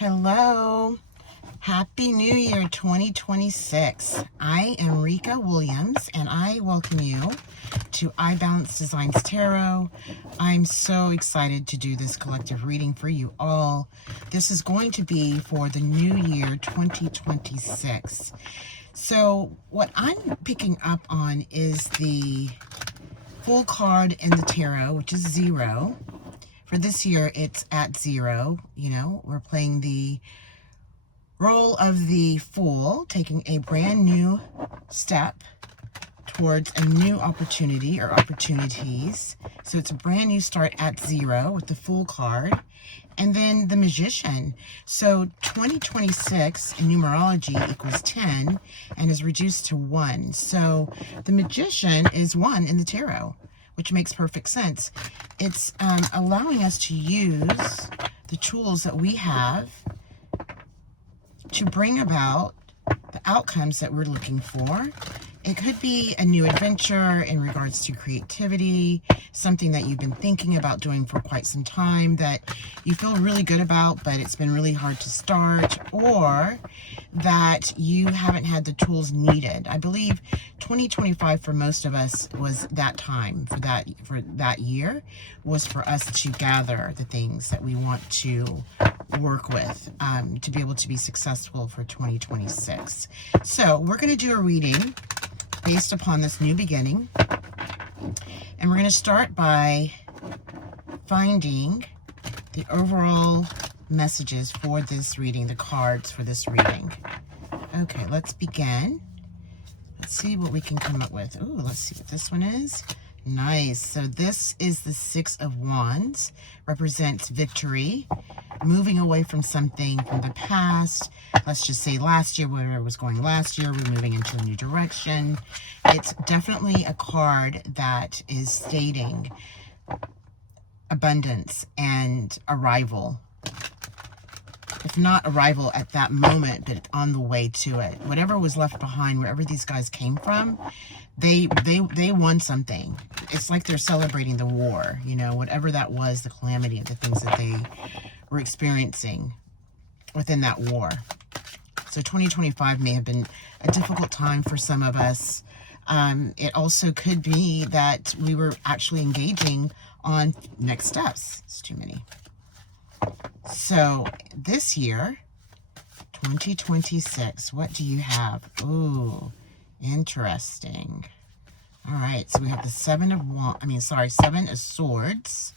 Hello. Happy New Year 2026. I am Ricka Williams and I welcome you to IBalanceDesignsTarot. I'm so excited to do this collective reading for you all. This is going to be for the new year 2026. So what I'm picking up on is the full card in the tarot, which is 0. For this year, it's at 0. You know, we're playing the role of the Fool, taking a brand new step towards a new opportunity or opportunities. So it's a brand new start at 0 with the Fool card. And then the Magician. So 2026 in numerology equals 10 and is reduced to 1. So the Magician is 1 in the tarot, which makes perfect sense. It's allowing us to use the tools that we have to bring about the outcomes that we're looking for. It could be a new adventure in regards to creativity, something that you've been thinking about doing for quite some time that you feel really good about, but it's been really hard to start, or that you haven't had the tools needed. I believe 2025 for most of us was that time, for that year, was for us to gather the things that we want to work with to be able to be successful for 2026. So we're going to do a reading based upon this new beginning, and we're going to start by finding the overall messages for this reading, the cards for this reading. Okay, let's begin. Let's see what we can come up with. Ooh, let's see what this one is. Nice. So this is the 6 of Wands, represents victory, moving away from something from the past. Let's just say last year, whatever was going last year, we're moving into a new direction. It's definitely a card that is stating abundance and arrival. If not arrival at that moment, but on the way to it. Whatever was left behind, wherever these guys came from, they won something. It's like they're celebrating the war, you know, whatever that was, the calamity, the things that they were experiencing within that war. So 2025 may have been a difficult time for some of us. It also could be that we were actually engaging on next steps. It's too many. So this year, 2026, what do you have? Ooh, interesting. All right, so we have the 7 of Swords.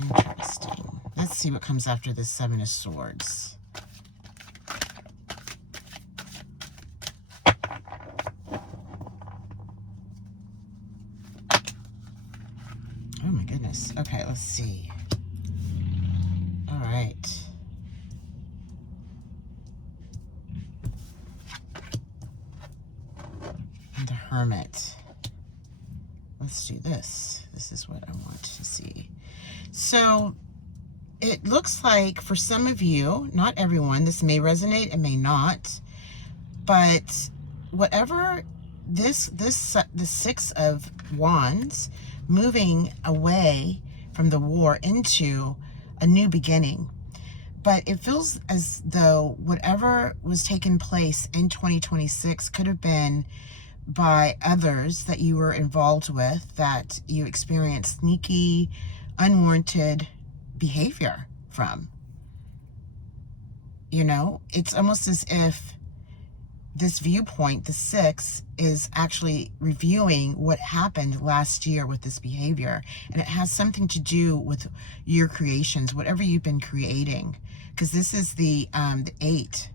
Interesting. Let's see what comes after the 7 of Swords. Oh my goodness. Okay, let's see. All right. And the Hermit. Let's do this. This is what I want to see. So it looks like for some of you, not everyone, this may resonate, it may not, but whatever the 6 of Wands, moving away from the war into a new beginning. But it feels as though whatever was taking place in 2026 could have been by others that you were involved with, that you experienced sneaky, unwarranted behavior from. You know, it's almost as if this viewpoint, the 6, is actually reviewing what happened last year with this behavior. And it has something to do with your creations, whatever you've been creating. Because this is the 8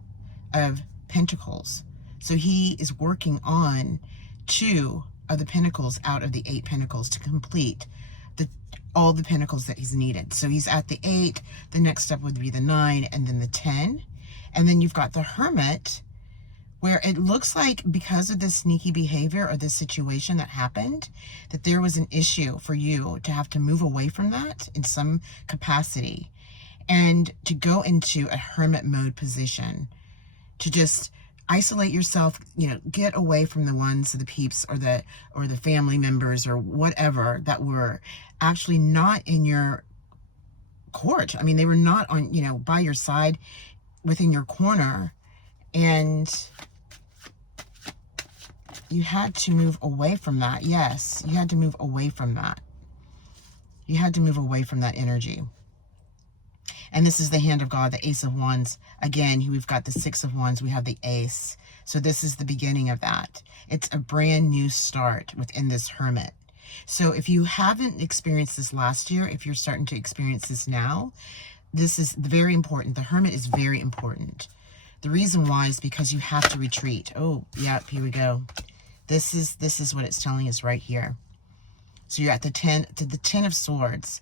of Pentacles. So he is working on 2 of the Pentacles out of the 8 Pentacles to complete all the Pentacles that he's needed. So he's at the 8, the next step would be the 9, and then the 10. And then you've got the Hermit, where it looks like because of this sneaky behavior or this situation that happened, that there was an issue for you to have to move away from that in some capacity and to go into a hermit mode position, to just isolate yourself, you know, get away from the ones, the peeps or the family members or whatever that were actually not in your court. I mean, they were not on, you know, by your side within your corner. And you had to move away from that. Yes, you had to move away from that. You had to move away from that energy. And this is the hand of God, the Ace of Wands. Again, we've got the Six of Wands. We have the Ace. So this is the beginning of that. It's a brand new start within this Hermit. So if you haven't experienced this last year, if you're starting to experience this now, this is very important. The Hermit is very important. The reason why is because you have to retreat. Oh, yeah, here we go. This is what it's telling us right here. So you're at the 10 of Swords.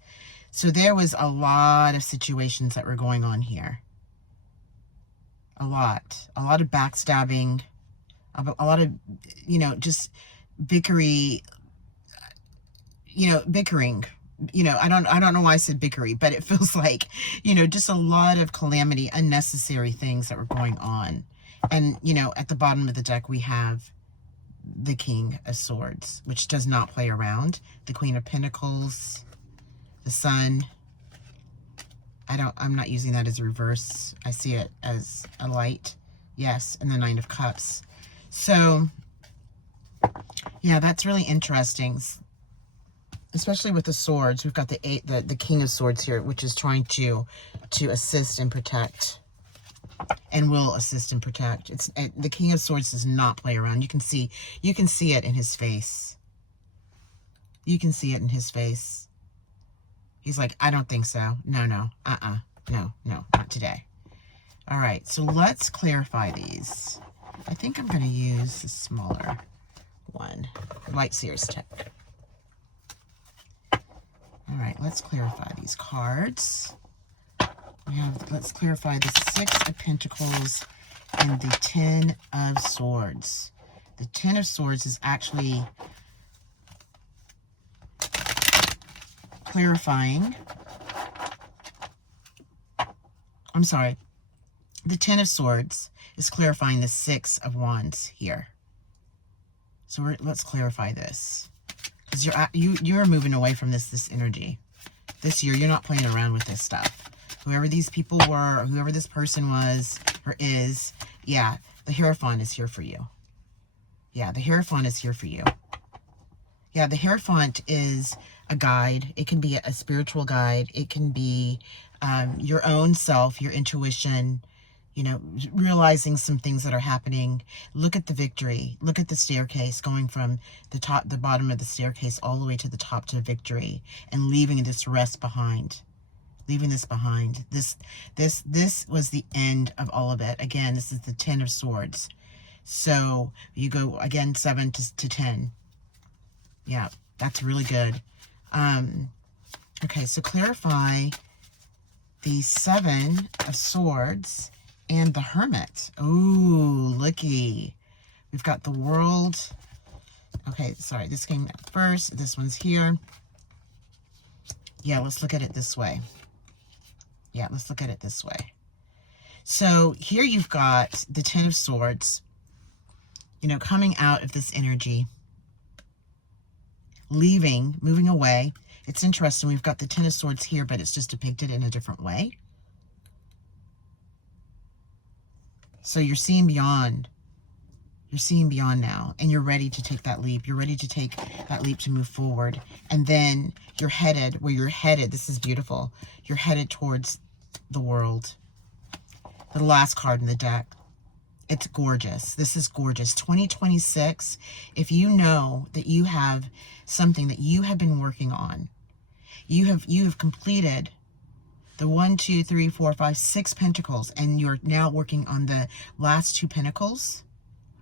So there was a lot of situations that were going on here. A lot of backstabbing, a lot of, you know, just bickering. You know, I don't know why I said bickery, but it feels like, you know, just a lot of calamity, unnecessary things that were going on. And, you know, at the bottom of the deck, we have the King of Swords, which does not play around. The Queen of Pentacles, the Sun. I'm not using that as a reverse. I see it as a light. Yes, and the Nine of Cups. So, yeah, that's really interesting. Especially with the swords. We've got the King of Swords here, which is trying to assist and protect. And will assist and protect. The King of Swords does not play around. You can see it in his face. You can see it in his face. He's like, I don't think so. No, no, no, not today. All right, so let's clarify these. I think I'm going to use the smaller one, Light Seer's Tech. All right, let's clarify these cards. Let's clarify the Six of Pentacles and the 10 of Swords. The 10 of Swords is actually clarifying. I'm sorry. The 10 of Swords is clarifying the 6 of Wands here. So let's clarify this. Because you're moving away from this energy. This year, you're not playing around with this stuff. Whoever these people were, or whoever this person was or is, yeah, the Hierophant is here for you. Yeah, the Hierophant is here for you. Yeah, the Hierophant is a guide. It can be a spiritual guide. It can be your own self, your intuition, you know, realizing some things that are happening. Look at the victory. Look at the staircase going from the bottom of the staircase all the way to the top to victory, and leaving this rest behind. Leaving this behind. This was the end of all of it. Again, this is the 10 of Swords. So you go again 7 to 10. Yeah, that's really good. Okay, so clarify the 7 of Swords and the Hermit. Ooh, looky. We've got the World. Okay, sorry, this came first. This one's here. Yeah, let's look at it this way. Yeah, let's look at it this way. So here you've got the 10 of Swords, you know, coming out of this energy, leaving, moving away. It's interesting. We've got the 10 of Swords here, but it's just depicted in a different way. So you're seeing beyond. You're seeing beyond now, and you're ready to take that leap. You're ready to take that leap to move forward. And then you're headed, where you're headed, this is beautiful, you're headed towards the world. The last card in the deck. It's gorgeous. This is gorgeous. 2026, if you know that you have something that you have been working on, you have completed the 1, 2, 3, 4, 5, 6 pentacles, and you're now working on the last 2 pentacles,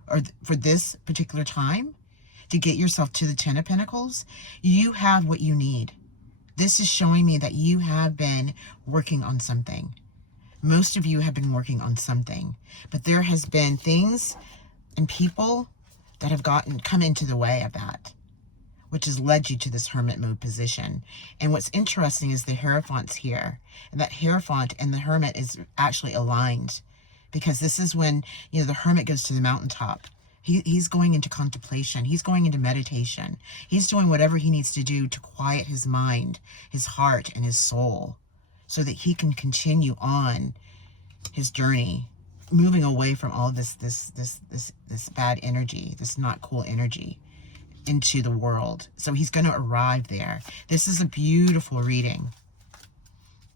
or for this particular time, to get yourself to the 10 of Pentacles, you have what you need. This is showing me that you have been working on something. Most of you have been working on something, but there has been things and people that have come into the way of that, which has led you to this Hermit mode position. And what's interesting is the Hierophant's here, and that Hierophant and the Hermit is actually aligned, because this is when, you know, the Hermit goes to the mountaintop. He's going into contemplation. He's going into meditation. He's doing whatever he needs to do to quiet his mind, his heart, and his soul. so that he can continue on his journey, moving away from all this bad energy, this not cool energy, into the world. So he's going to arrive there. This is a beautiful reading.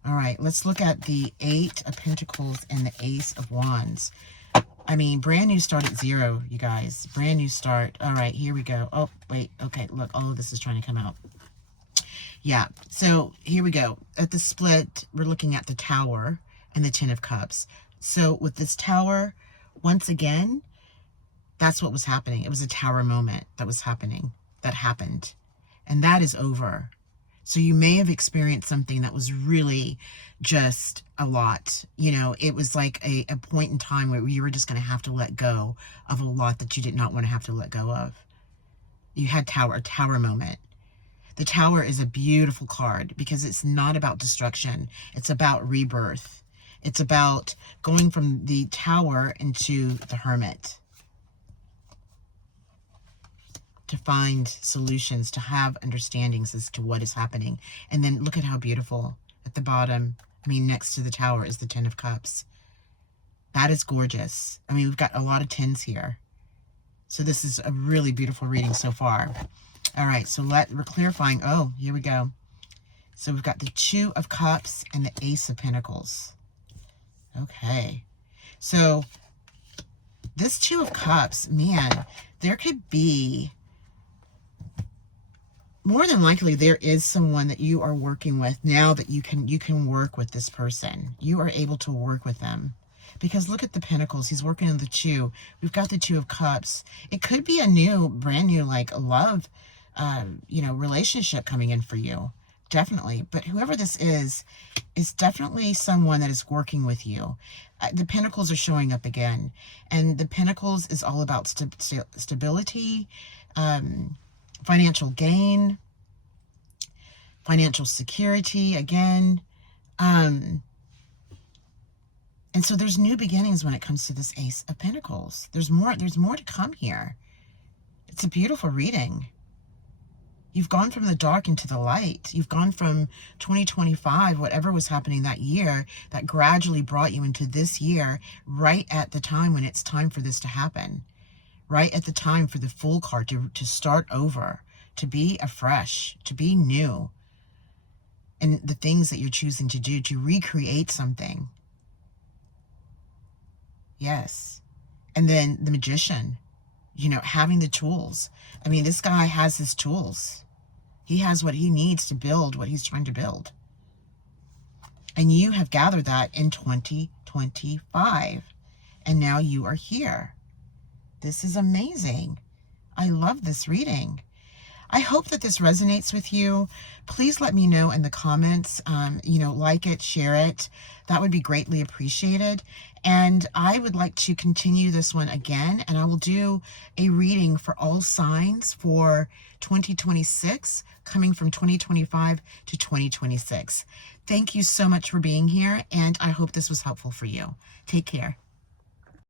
All right, let's look at the Eight of Pentacles and the Ace of Wands. I mean, brand new start at zero, you guys. Brand new start. All right, here we go. Oh, wait. Okay, look. All of this is trying to come out. Yeah, so here we go. At the split, we're looking at the Tower and the Ten of Cups. So with this Tower, once again, that's what was happening. It was a Tower moment that was happening, that happened. And that is over. So you may have experienced something that was really just a lot. You know, it was like a point in time where you were just going to have to let go of a lot that you did not want to have to let go of. You had a Tower moment. The Tower is a beautiful card because it's not about destruction. It's about rebirth. It's about going from the Tower into the Hermit, to find solutions, to have understandings as to what is happening. And then look at how beautiful at the bottom, I mean, next to the Tower is the Ten of Cups. That is gorgeous. I mean, we've got a lot of tens here. So this is a really beautiful reading so far. All right, so we're clarifying. Oh, here we go. So we've got the Two of Cups and the Ace of Pentacles. Okay. So this Two of Cups, man, there could be, more than likely, there is someone that you are working with now that you can work with this person. You are able to work with them. Because look at the Pentacles. He's working on the Two. We've got the Two of Cups. It could be a brand new, like, love, relationship coming in for you. Definitely. But whoever this is definitely someone that is working with you. The Pentacles are showing up again. And the Pentacles is all about stability, financial gain, financial security again. And so there's new beginnings when it comes to this Ace of Pentacles. There's more to come here. It's a beautiful reading. You've gone from the dark into the light. You've gone from 2025, whatever was happening that year, that gradually brought you into this year, right at the time when it's time for this to happen. Right at the time for the Fool card to start over, to be afresh, to be new. And the things that you're choosing to do, to recreate something. Yes. And then the Magician, having the tools. I mean, this guy has his tools. He has what he needs to build what he's trying to build. And you have gathered that in 2025. And now you are here. This is amazing. I love this reading. I hope that this resonates with you. Please let me know in the comments, like it, share it. That would be greatly appreciated. And I would like to continue this one again, and I will do a reading for all signs for 2026, coming from 2025 to 2026. Thank you so much for being here, and I hope this was helpful for you. Take care.